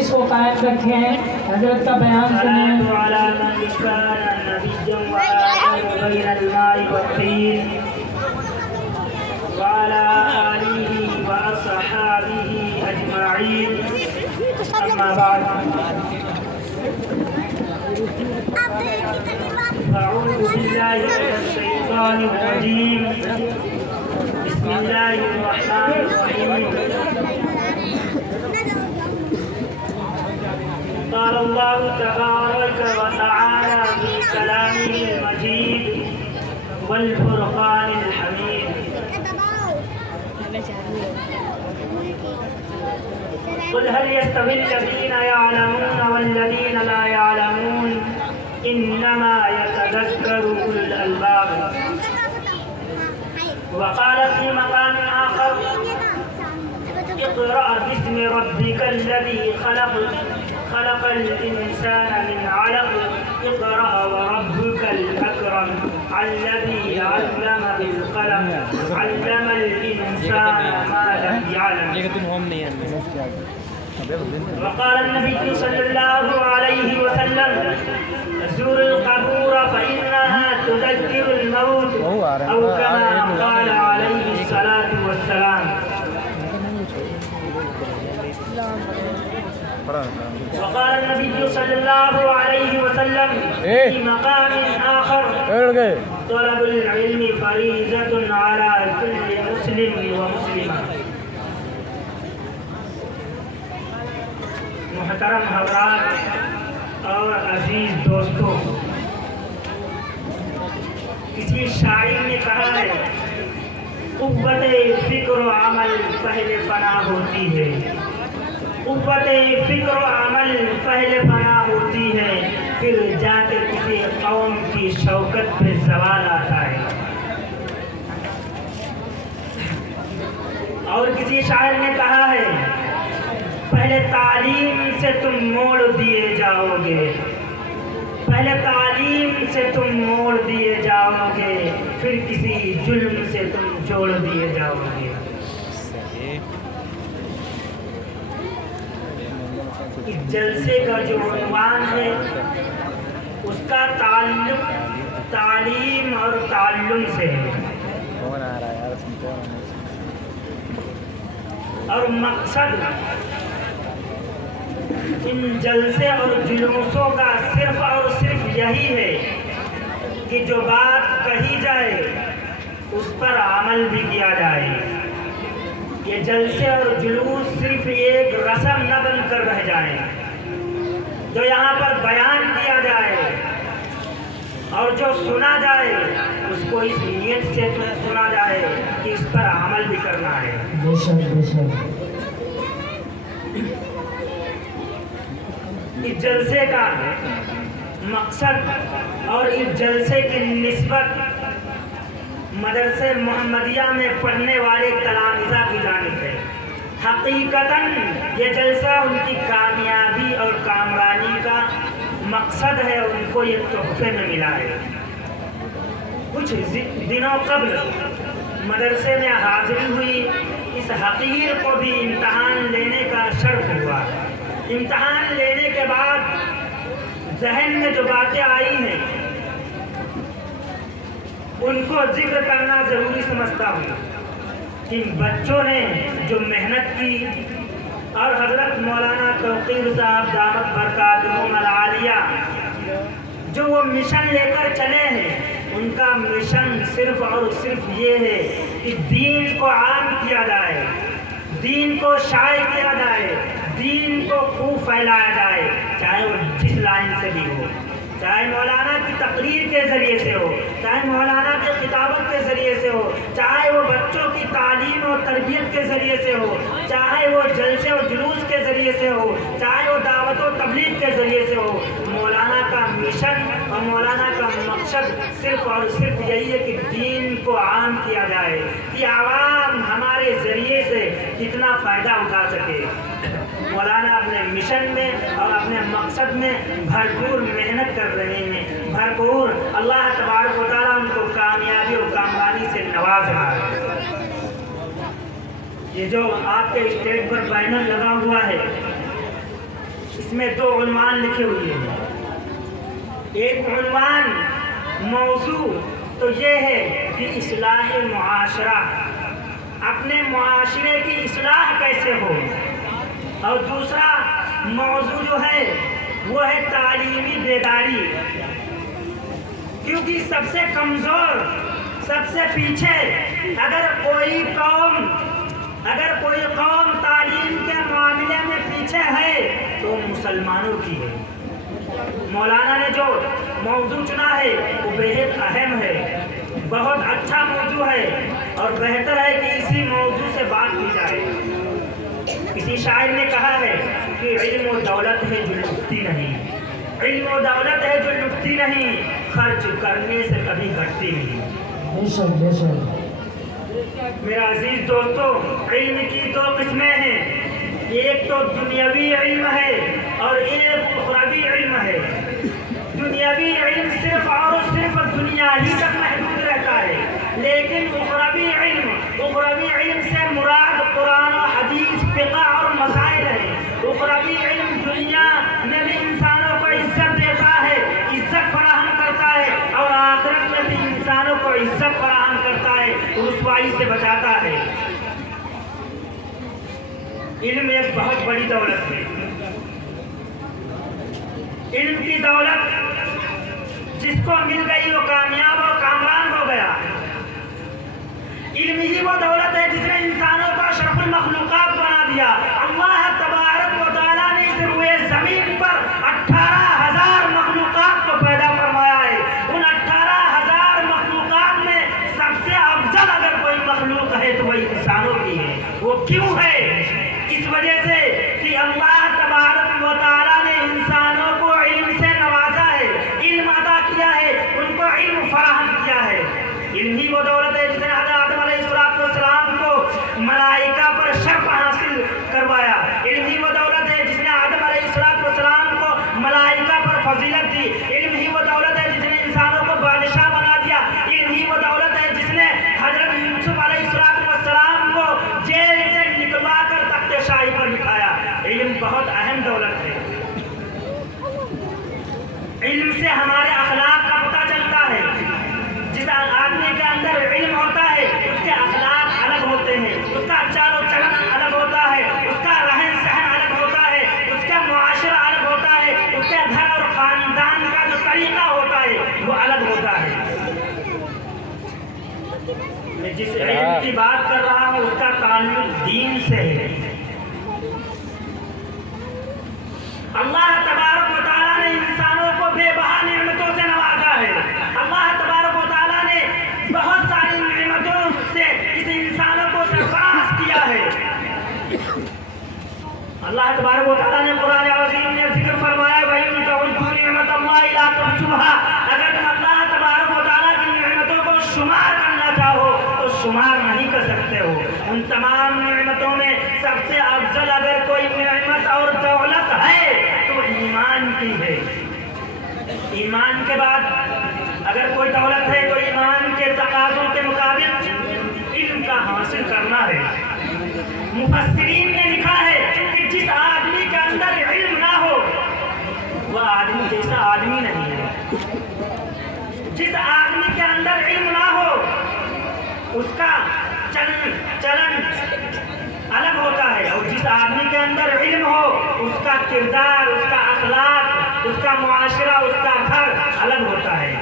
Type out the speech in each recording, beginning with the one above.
مجلس کو قائم رکھیں، حضرت کا بیان سنیں۔ وعلى آله وأصحابه أجمعين أما بعد أعوذ بالله من الشيطان الرجيم بسم الله الرحمن الرحيم قال الله تبارك وتعالى في كلامه المجيد والفرقان الحميد قل هل يستوي الذين يعلمون والذين لا يعلمون إنما يتذكر أولو الألباب وقال في مقام آخر اقرأ باسم ربك الذي خلق الإنسان من علق اقرأ وربك الأكرم الذي علم بالقلم علم الإنسان ما لم يعلم وقال النبي صلى الله عليه وسلم زور القبور فإنها تذكر الموت أو كما قال عليه الصلاة والسلام وقال النبي صلى الله عليه وسلم في مقام آخر طلب العلم فريضة على كل مسلم ومسلمة محترم حضرات اور عزیز دوستوں، کسی شاعر نے کہا ہے قوت فکر و عمل پہلے فنا ہوتی ہے، قوت فکر و عمل پہلے فنا ہوتی ہے، پھر جا کے کسی قوم کی شوکت پہ زوال آتا ہے۔ اور کسی شاعر نے کہا ہے پہلے تعلیم سے تم موڑ دیے جاؤ گے، پہلے تعلیم سے تم موڑ دیے جاؤ گے، پھر کسی ظلم سے تم جوڑ دیے جاؤ گے۔ اس جلسے کا جو عنوان ہے اس کا تعلق تعلیم اور تعلم سے ہے، اور مقصد ان جلسے اور جلوسوں کا صرف اور صرف یہی ہے کہ جو بات کہی جائے اس پر عمل بھی کیا جائے۔ یہ جلسے اور جلوس صرف ایک رسم نہ بن کر رہ جائیں، جو یہاں پر بیان کیا جائے اور جو سنا جائے اس کو اس نیت سے سنا جائے کہ اس پر عمل بھی کرنا ہے۔ بے شک بے شک۔ اس جلسے کا مقصد اور اس جلسے کی نسبت مدرسے محمدیہ میں پڑھنے والے تلامذہ کی جانب ہے۔ حقیقتاً یہ جلسہ ان کی کامیابی اور کامرانی کا مقصد ہے، ان کو یہ تحفے میں ملا ہے۔ کچھ دنوں قبل مدرسے میں حاضری ہوئی، اس حقیر کو بھی امتحان لینے کا شرف ہوا۔ امتحان لینے کے بعد ذہن میں جو باتیں آئی ہیں ان کو ذکر کرنا ضروری سمجھتا ہوں۔ ان بچوں نے جو محنت کی اور حضرت مولانا توقیر صاحب دامت برکاتہم العالیہ جو وہ مشن لے کر چلے ہیں، ان کا مشن صرف اور صرف یہ ہے کہ دین کو عام کیا جائے، دین کو شائع کیا جائے، دین کو خوب پھیلایا جائے، چاہے وہ جس لائن سے بھی ہو، چاہے مولانا کی تقریر کے ذریعے سے ہو، چاہے مولانا کی خطابت کے ذریعے سے ہو، چاہے وہ بچوں کی تعلیم اور تربیت کے ذریعے سے ہو، چاہے وہ جلسے و جلوس کے ذریعے سے ہو، چاہے وہ دعوت و تبلیغ کے ذریعے سے ہو۔ مولانا کا مشن اور مولانا کا مقصد صرف اور صرف یہی ہے کہ دین کو عام کیا جائے، کہ عوام ہمارے ذریعے سے کتنا فائدہ اٹھا سکے۔ مولانا اپنے مشن میں اور اپنے مقصد میں بھرپور محنت کر رہے ہیں، بھرپور۔ اللہ تبارک و تعالیٰ ان کو کامیابی اور کامرانی سے نواز رہا ہے۔ یہ جو آپ کے اسٹیج پر بینر لگا ہوا ہے اس میں 2 عنوان لکھے ہوئے ہیں. ایک عنوان موضوع تو یہ ہے کہ اصلاح معاشرہ، اپنے معاشرے کی اصلاح کیسے ہو، اور دوسرا موضوع جو ہے وہ ہے تعلیمی بیداری. کیونکہ سب سے کمزور، سب سے پیچھے اگر کوئی قوم تعلیم کے معاملے میں پیچھے ہے تو مسلمانوں کی ہے. مولانا نے جو موضوع چنا ہے وہ بہت اہم ہے، بہت اچھا موضوع ہے، اور بہتر ہے کہ اسی موضوع سے بات کی جائے. کسی شاعر نے کہا ہے کہ علم و دولت ہے جو لٹتی نہیں، علم و دولت ہے جو لٹتی نہیں، خرچ کرنے سے کبھی گھٹتی نہیں. میرا عزیز دوستو، علم کی 2 قسمیں ہیں. ایک تو دنیاوی علم ہے اور ایک اخروی علم ہے. دنیاوی علم صرف اور صرف دنیا ہی تک محدود رہتا ہے، لیکن اخروی علم سے مراد قرآن و حدیث، فقہ اور مسائل ہے. اخروی علم دنیا میں بھی انسانوں کو عزت دیتا ہے، عزت فراہم کرتا ہے، اور آخرت میں بھی انسانوں کو عزت فراہم کرتا ہے، رسوائی سے بچاتا ہے. علم ایک بہت بڑی دولت ہے. علم کی دولت جس کو مل گئی وہ کامیاب اور کامران ہو گیا. علم ہی وہ دولت ہے جس نے انسانوں کو اشرف المخلوقات بنا دیا. اللہ تبارک و تعالیٰ نے اس روئے زمین پر 18,000 مخلوقات کو پیدا فرمایا ہے. ان 18,000 مخلوقات میں سب سے افضل اگر کوئی مخلوق ہے تو وہ انسانوں کی ہے. وہ کیوں ہے؟ اس وجہ سے کہ اللہ تبارک و تعالیٰ نے انسانوں کو علم سے نوازا ہے، علم عطا کیا ہے، ان کو علم فراہم کیا ہے. علم ہی وہ دولت ہے جس نے حضرت آدم علیہ السلام کو ملائکہ پر شرف حاصل کروایا. علم ہی وہ دولت ہے جس نے آدم علیہ السلام کو ملائکہ پر فضیلت دی. علم ہی وہ دولت ہے جس نے انسانوں کو بادشاہ بنا دیا. علم ہی وہ دولت ہے جس نے حضرت یوسف علیہ السلام کو جیل سے نکلوا کر تخت شاہی پر بٹھایا. علم بہت اہم دولت ہے. علم سے ہمارے اخلاق کا پتہ چلتا ہے. جس آدمی کے اندر علم ہوتا ہے اس کے اخلاق الگ ہوتے ہیں، اس کا چال و چلن الگ ہوتا ہے، اس کا رہن سہن الگ ہوتا ہے، اس کا معاشرہ الگ ہوتا ہے، اس کے گھر اور خاندان کا جو طریقہ ہوتا ہے وہ الگ ہوتا ہے. میں جس علم کی بات کر رہا ہوں اس کا تعلق دین سے ہے. اللہ تبارک و تعالیٰ نے انسانوں کو بے بہا نعمتوں سے نوازا ہے. اللہ تبارک و تعالیٰ نے بہت ساری نعمتوں سے اس انسانوں کو سرفراز کیا ہے. اللہ تبارک و تعالیٰ نے قرآن عظیم میں ذکر فرمایا وَإِن تَعُدُّوا نِعْمَتَ اللَّهِ لَا تُحْصُوهَا. اگر تم اللہ تبارک و تعالیٰ کی نعمتوں کو شمار کرنا چاہو تو شمار نہیں کر سکتے ہو. ان تمام نعمتوں میں سب سے افضل اگر کوئی نعمت اور دولت ہے تو ایمان کی ہے. ایمان کے بعد اگر کوئی دولت ہے تو ایمان کے تقاضوں کے مطابق علم کا حاصل کرنا ہے. مفسرین نے لکھا ہے کہ جس آدمی کے اندر علم نہ ہو وہ آدمی جیسا آدمی نہیں ہے. جس آدمی کے اندر علم نہ ہو اس کا چلن الگ ہوتا ہے، اور جس آدمی کے اندر علم ہو اس کا کردار، اس کا اخلاق، اس کا معاشرہ، اس کا گھر الگ ہوتا ہے.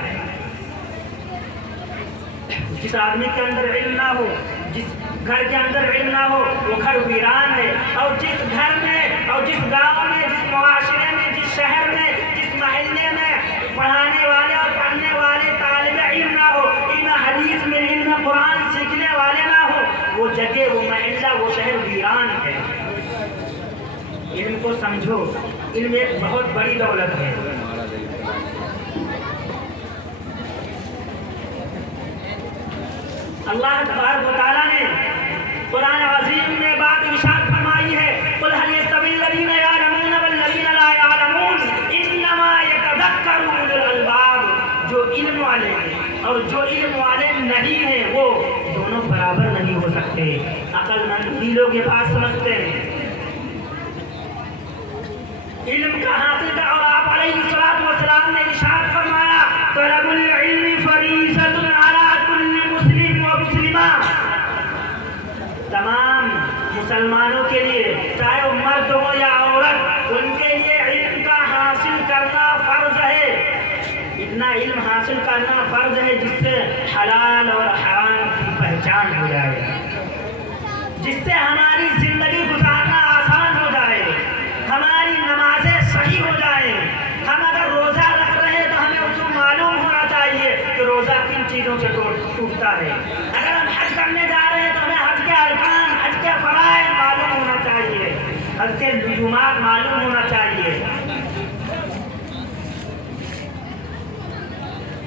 جس آدمی کے اندر علم نہ ہو، جس گھر کے اندر علم نہ ہو وہ گھر ویران ہے. اور جس گھر میں اور جس گاؤں میں، جس معاشرے میں، جس شہر میں، جس محلے میں پڑھانے والے اور پڑھنے والے طالب علم نہ ہو، علم حدیث میں، علم قرآن سیکھنے والے نہ ہو، وہ جگہ، وہ محلہ، وہ شہر ویران ہے. علم کو سمجھو. علم ایک بہت بڑی دولت ہے. اللہ تبارک و تعالیٰ نے قرآن عظیم میں بات ارشاد فرمائی ہے قُلْ هَلْ يَسْتَوِي الَّذِينَ يَعْلَمُونَ وَالَّذِينَ لَا يَعْلَمُونَ إِنَّمَا يَتَذَكَّرُ أُولُو الْأَلْبَابِ. جو علم والے ہیں اور جو علم والے نہیں ہیں وہ دونوں برابر نہیں ہو سکتے. عقل مند ہی لوگ یہ بات سمجھتے ہیں. علم کا حاصل کر. اور آپ علیہ الصلوۃ والسلام نے ارشاد فرمایا طلب العلم فریضۃ علی کل مسلم و مسلمہ. تمام مسلمانوں کے لیے چاہے وہ مرد ہو یا عورت ان کے لیے علم کا حاصل کرنا فرض ہے. اتنا علم حاصل کرنا فرض ہے جس سے حلال اور حرام کی پہچان ہو جائے, جس سے ہماری زندگی گزارنا آسان ہو جائے, ہماری نمازیں صحیح ہو جائیں. ہم اگر روزہ رکھ رہے ہیں تو ہمیں اس کو معلوم ہونا چاہیے کہ روزہ کن چیزوں سے ٹوٹتا ہے. اگر ہم حج کرنے جا رہے ہیں تو ہمیں حج کے ارکان, حج کے فرائض معلوم ہونا چاہیے, حج کے لزومات معلوم ہونا چاہیے.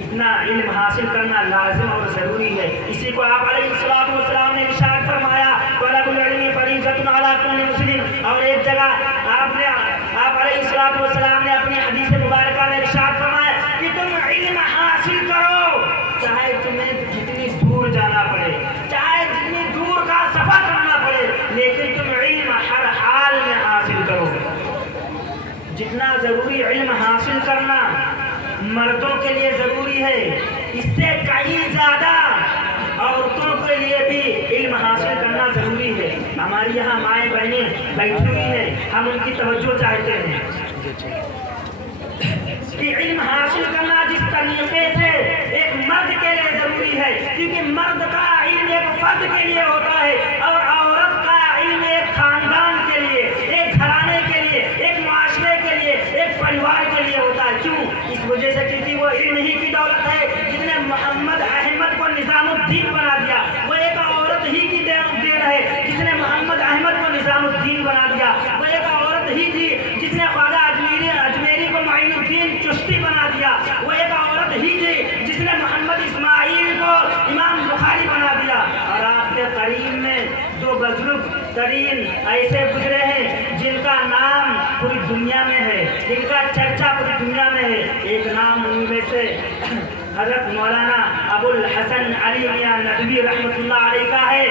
اتنا علم حاصل کرنا لازم اور ضروری ہے. اسی کو آپ علیہ الصلوۃ والسلام نے ارشاد فرمایا طلب العلم فریضۃ علی کل مسلم. اور ایک جگہ آپ علیہ الصلوۃ والسلام نے اپنی حدیث مبارکہ میں ارشاد فرمایا کہ تم علم حاصل کرو چاہے تمہیں جتنی دور جانا پڑے, چاہے جتنی دور کا سفر کرنا پڑے, لیکن تم علم ہر حال میں حاصل کرو. جتنا ضروری علم حاصل کرنا مردوں کے لیے ضروری ہے, اس سے کہیں زیادہ عورتوں کے لیے بھی علم حاصل کرنا ضروری ہے. ہماری یہاں مائیں بہنیں بیٹھی ہوئی ہیں, ہم ان کی توجہ چاہتے ہیں کہ علم حاصل کرنا جس طریقے سے ایک مرد کے لیے ضروری ہے, کیونکہ مرد کا علم ایک فرد کے لیے ہوتا ہے اور عورت کا علم ایک خاندان کے لیے, ایک گھرانے کے لیے, ایک معاشرے کے لیے, ایک پریوار کے لیے ہوتا ہے. کیوں؟ اس وجہ سے کیونکہ وہ علم ہی کی دولت ہے جس نے محمد احمد کو نظام الدین بنا دیا. وہ ایک عورت ہی کی دین ہے جس نے محمد احمد کو نظام الدین بنا دیا. وہ ایک عورت ہی تھی جس نے خواجہ اجمیری کو معین الدین چشتی بنا دیا. وہ ایک عورت ہی تھی جس نے محمد اسماعیل کو امام بخاری بنا دیا. اور آپ کے قریب میں دو بزرگ ترین ایسے گزرے ہیں جن کا نام پوری دنیا میں ہے, جن کا چرچا پوری دنیا میں ہے. ایک نام ان میں سے حضرت مولانا ابو الحسن علی میاں ندوی رحمۃ اللہ علیہ کا ہے.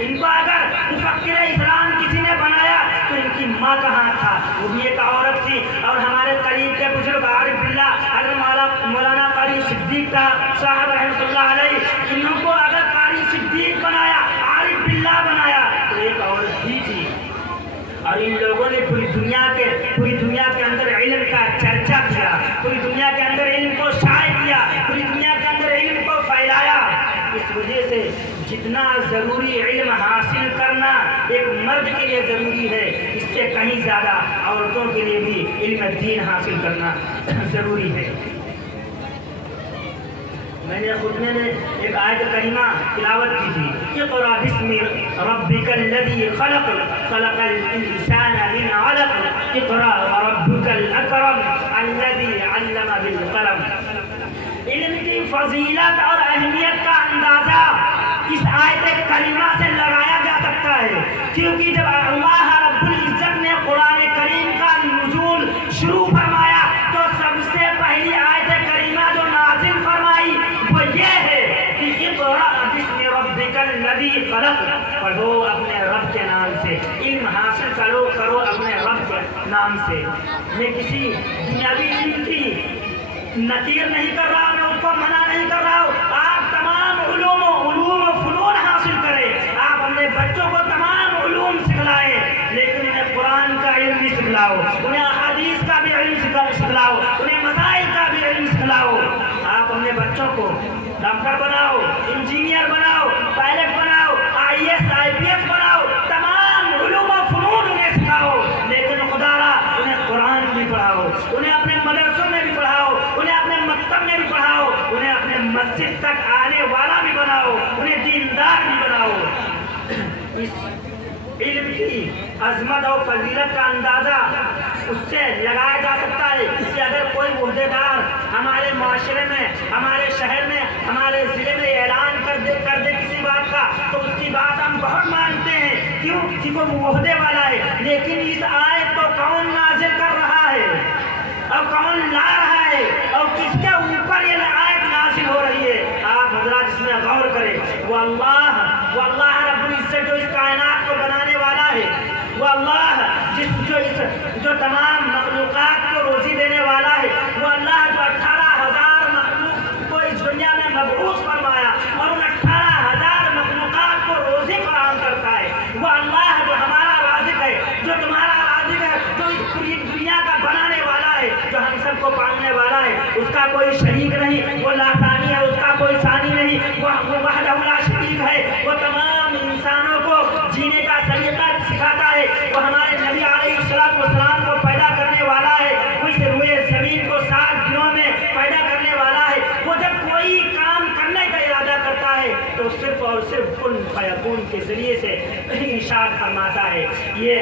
ان کو اگر مفکر اسلام کسی نے بنایا تو ان کی ماں کہاں تھا, وہ بھی ایک عورت تھی. اور ہمارے قریب کے بزرگ عارف باللہ حضرت مولانا قاری صدیق کا صاحب رحمۃ اللہ علیہ, انہوں کو اگر قاری صدیق بنایا, عارف باللہ بنایا تو ایک عورت ہی تھی. اور ان لوگوں نے پوری دنیا کے اندر علم کا چرچا کیا, پوری دنیا کے اندر علم کو شائع کیا, پوری دنیا کے اندر علم کو پھیلایا. اس وجہ سے جتنا ضروری علم حاصل کرنا ایک مرد کے لیے ضروری ہے, اس سے کہیں زیادہ عورتوں کے لیے بھی علم دین حاصل کرنا ضروری ہے. میں نے خطبے میں ایک آیت کریمہ تلاوت کی تھی, اقرأ باسم ربک الذی خلق خلق الانسان من علق اقرأ وربک الاکرم الذی علم بالقلم. علم کی فضیلت اور اہمیت کا اندازہ اس آیت کریمہ سے لگایا جا سکتا ہے, کیونکہ جب اللہ رب العزت نے قرآن کریم کا نزول شروع فرمایا تو سب سے پہلی آیت کریمہ جو نازل فرمائی وہ یہ ہے کہ اقرأ باسم ربک الذی خلق, پڑھو اپنے رب کے نام سے, علم حاصل کرو اپنے رب کے نام سے. میں کسی دنیاوی علم کی نکیر نہیں کر رہا, میں اس کو منع نہیں کر رہا ہوں. آپ تمام علوم و فنون حاصل کریں, آپ اپنے بچوں کو تمام علوم سکھلائیں, لیکن انہیں قرآن کا علم بھی سکھلاؤ, انہیں احادیث کا بھی علم سکھلاؤ, انہیں مسائل کا بھی علم سکھلاؤ. آپ اپنے بچوں کو ڈاکٹر بناؤ, انجینئر بناؤ, پائلٹ بناؤ, IAS IPS بناؤ, تمام علوم و فنون انہیں سکھاؤ, لیکن خدا را انہیں قرآن بھی پڑھاؤ, انہیں اپنے مدرسوں میں بھی پڑھاؤ, انہیں اپنے مکتب میں بھی پڑھاؤ, انہیں اپنے مسجد تک آنے والا بھی بناؤ, انہیں دیندار بھی بناؤ. اس علم کی عظمت اور فضیلت کا اندازہ اس سے لگایا جا سکتا ہے کہ اگر کوئی عہدے دار ہمارے معاشرے میں, ہمارے شہر میں, ہمارے ضلع میں اعلان کر دے کسی بات کا تو اس کی بات ہم بہت مانتے ہیں. کیوں؟ کہ وہ عہدے والا ہے. لیکن اس آیت کو کون نازل کر رہا ہے اور کون لا رہا ہے اور کس کے اوپر یہ آیت نازل ہو رہی ہے, آپ حضرات اس میں غور کریں. وہ اللہ رب العزت جو اس کائنات کو بنانے والا ہے, وہ اللہ جو وہ اللہ جو ہمارا رازق ہے، جو تمہارا رازق ہے، جو اس پوری دنیا کا بنانے والا ہے، جو ہم سب کو پالنے والا ہے، اس کا کوئی شریک نہیں، وہ لا ثانی ہے، اس کا کوئی ثانی نہیں، وہ وحدہ لا شریک ہے، وہ تمام انسانوں کو جینے کا طریقہ سکھاتا ہے، وہ ہمارے نبی علیہ السلام کو پیدا کرنے والا ہے، وہ اس روئے زمین کو 7 دنوں میں پیدا کرنے والا ہے، وہ جب کوئی کام کرنے کا ارادہ کرتا ہے تو صرف اور صرف کن فیکون کے ذریعے سے ارشاد فرماتا ہے۔ یہ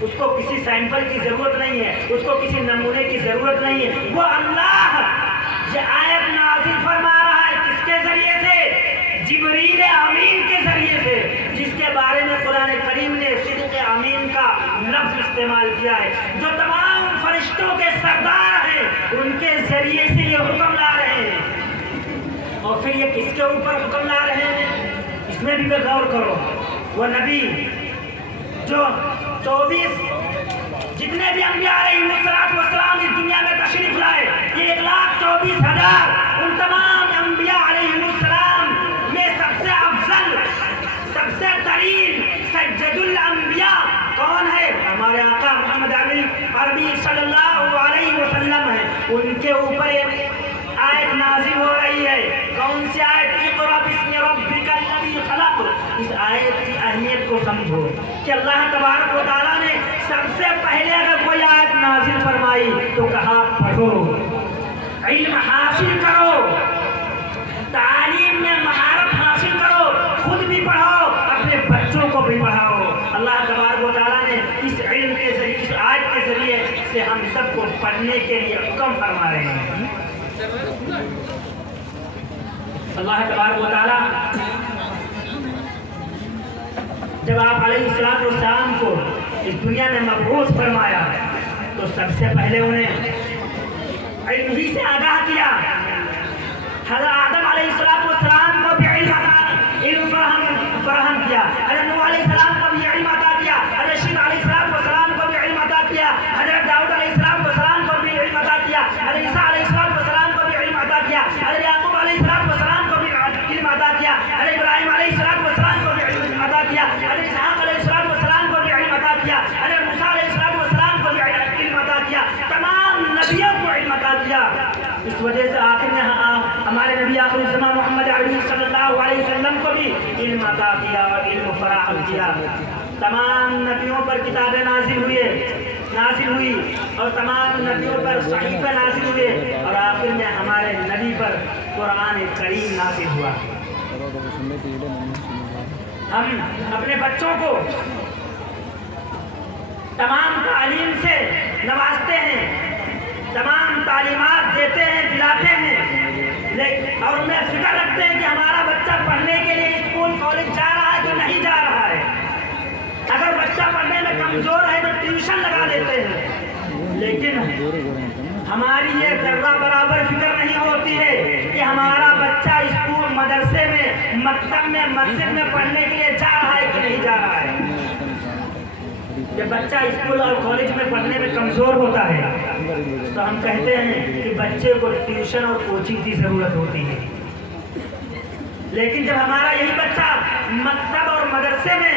اس کو کسی سیمپل کی ضرورت نہیں ہے، اس کو کسی نمونے کی ضرورت نہیں ہے، وہ اللہ یہ آیت نازل فرما رہا ہے کس کے ذریعے سے؟ جبریل امین کے ذریعے سے، جس کے بارے میں قرآن کریم نے صدق امین کا لفظ استعمال کیا ہے، جو تمام فرشتوں کے سردار ہیں، ان کے ذریعے سے یہ حکم لا رہے ہیں۔ اور پھر یہ کس کے اوپر حکم لا رہے ہیں؟ اس میں بھی غور کرو۔ وہ نبی جو 24 جتنے بھی انبیاء علیہ السلام اس دنیا میں تشریف لائے، یہ 1,24,000 ان تمام انبیاء علیہ السلام میں سب سے افضل، سب سے ترین سید الانبیاء کون ہے؟ ہمارے آقا محمد عربی صلی اللہ علیہ وسلم ہے۔ ان کے اوپر آیت نازل ہو رہی ہے، کون سی آیت؟ اقرأ باسم ربک الذی خلق۔ اس آیت کی اہمیت کو سمجھو کہ اللہ تبارک و تعالیٰ نے سب سے پہلے اگر کوئی آیت نازل فرمائی تو کہا پڑھو، علم حاصل کرو، تعلیم میں مہارت حاصل کرو، خود بھی پڑھو، اپنے بچوں کو بھی پڑھاؤ۔ اللہ تبارک و تعالیٰ نے اس علم کے ذریعے، اس آیت کے ذریعے سے ہم سب کو پڑھنے کے لیے حکم فرما رہے ہیں۔ اللہ تبارک و تعالیٰ جب آپ علیہ السلام کو اس دنیا میں مبعوث فرمایا تو سب سے پہلے انہیں علم ہی سے آگاہ کیا۔ حضرت آدم علیہ السلام کو بھی علم فراہم کیا، حضرت نوح علیہ السلام کو بھی علم عطا کیا، حضرت شیخ علیہ السلام کو بھی علم عطا کیا، حضرت داؤد علیہ السلام کو بھی علم عطا کیا، حضرت عیسیٰ علیہ السلام کو بھی علم عطا کیا، حضرت یعقوب علیہ السلام کو بھی علم عطا کیا، حضرت ابراہیم علیہ السلام کو بھی علم عطا کیا، حضرت اسحاق علیہ السلام کو بھی علم عطا کیا، حضرت موسیٰ علیہ السلام کو بھی علم عطا کیا، تمام نبیوں کو علم عطا کیا۔ اس وجہ سے آخر میں ہمارے نبی آخر الزمان محمد عربی صلی اللہ علیہ وسلم کو بھی علم عطا کیا اور علم فراہم کیا۔ تمام نبیوں پر کتابیں نازل ہوئی اور تمام نبیوں پر صحیفے نازل ہوئے اور آخر میں ہمارے نبی پر قرآن کریم نازل ہوا۔ ہم اپنے بچوں کو تمام تعلیم سے نوازتے ہیں، تمام تعلیمات دیتے ہیں، دلاتے ہیں، اور انہیں فکر رکھتے ہیں کہ ہمارا بچہ پڑھنے کے لیے اسکول کالج جا رہا ہے کہ نہیں جا رہا ہے۔ اگر بچہ پڑھنے میں کمزور ہے تو ٹیوشن لگا دیتے ہیں، لیکن ہماری یہ ذرہ برابر فکر نہیں ہوتی ہے کہ ہمارا بچہ اسکول، مدرسے میں، مکتب میں، مسجد میں پڑھنے کے لیے جا رہا ہے کہ نہیں جا رہا ہے۔ جب بچہ اسکول اور کالج میں پڑھنے میں کمزور ہوتا ہے تو ہم کہتے ہیں کہ بچے کو ٹیوشن اور کوچنگ کی ضرورت ہوتی ہے، لیکن جب ہمارا یہی بچہ مکتب اور مدرسے میں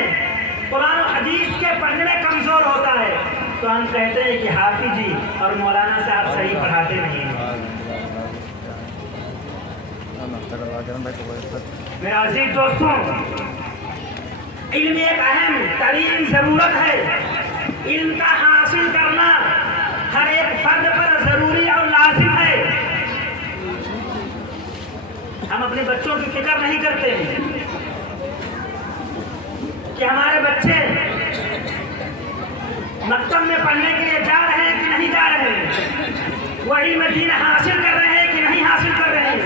قرآن و حدیث کے پڑھنے میں کمزور ہوتا ہے تو ہم کہتے ہیں کہ حافظ جی اور مولانا صاحب صحیح پڑھاتے نہیں ہیں۔ میرے عزیز دوستوں، علم ایک اہم ترین ضرورت ہے۔ علم کا حاصل کرنا ہر ایک فرد پر ضروری اور لازم ہے۔ ہم اپنے بچوں کی فکر نہیں کرتے ہیں کہ ہمارے بچے مکتب میں پڑھنے کے لیے جا رہے ہیں کہ نہیں جا رہے ہیں، وہ علم دین حاصل کر رہے ہیں کہ نہیں حاصل کر رہے ہیں،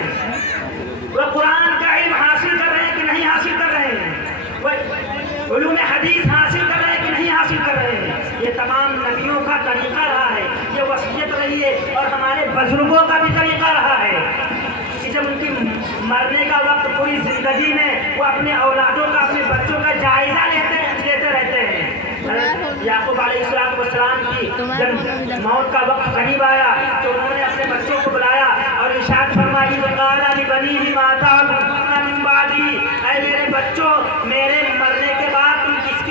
وہ قرآن کا علم حاصل کر رہے ہیں کہ نہیں حاصل کر رہے ہیں، وہ علوم حدیث حاصل کر رہے ہیں کہ نہیں حاصل کر رہے ہیں۔ یہ تمام نبیوں کا طریقہ رہا ہے، یہ وصیت رہی ہے اور ہمارے بزرگوں کا بھی طریقہ رہا ہے کہ جب ان کی مرنے کا وقت پوری زندگی میں وہ اپنے اولادوں کا، اپنے بچوں کا جائزہ لیتے رہتے ہیں۔ یعقوب علیہ السلام کی جب موت کا وقت قریب آیا تو انہوں نے اپنے بچوں کو بلایا اور ارشاد فرمائی وقال لبنیہ ما تعبدون من بعدی، اے میرے بچوں، میرے مرنے کے بعد تم کس کی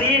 3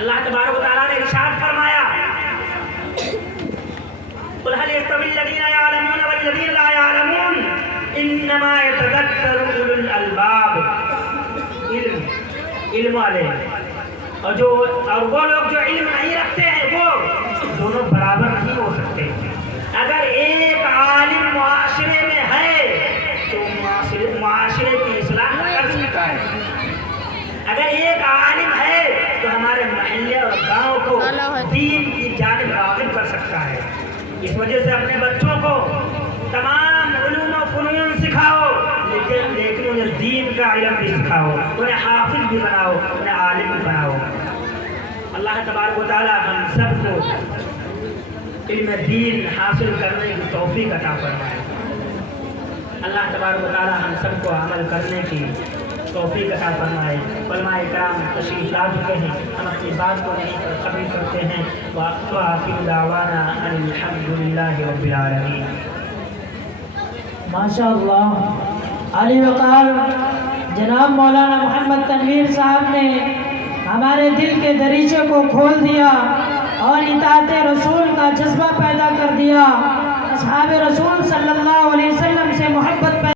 اللہ تبارک و تعالیٰ نے ارشاد فرمایا قل هل يستوي الذين يعلمون والذين لا يعلمون انما يتذكر اولو الالباب. علم والے اور وہ لوگ جو علم نہیں رکھتے ہیں وہ دونوں برابر نہیں ہو سکتے. اگر ایک عالم معاشرے میں ہے تو معاشرے کی اصلاح کر سکتا ہے. اگر ایک عالم ہے تو ہمارے محلے اور گاؤں کو دین کی جانب راغب کر سکتا ہے. اس وجہ سے اپنے بچوں کو تمام علوم و فنون سکھاؤ لیکن انہیں دین کا علم بھی سکھاؤ, انہیں حافظ بھی بناؤ, انہیں عالم بھی بناؤ. اللہ تبارک و تعالی ہم سب کو علم دین حاصل کرنے کی توفیق عطا فرمائے. اللہ تبارک و تعالی ہم سب کو عمل کرنے کی توفیق عطا فرمائے. علماء کرام تشریف لا چکے ہیں, ہم اپنی بات کو نہیں قبول کرتے ہیں. وآخر دعوانا ان الحمد للہ رب العالمین. ماشاء اللہ علی وقار جناب مولانا محمد تنویر صاحب نے ہمارے دل کے دریچے کو کھول دیا اور اطاعت رسول کا جذبہ پیدا کر دیا. اصحاب رسول صلی اللہ علیہ وسلم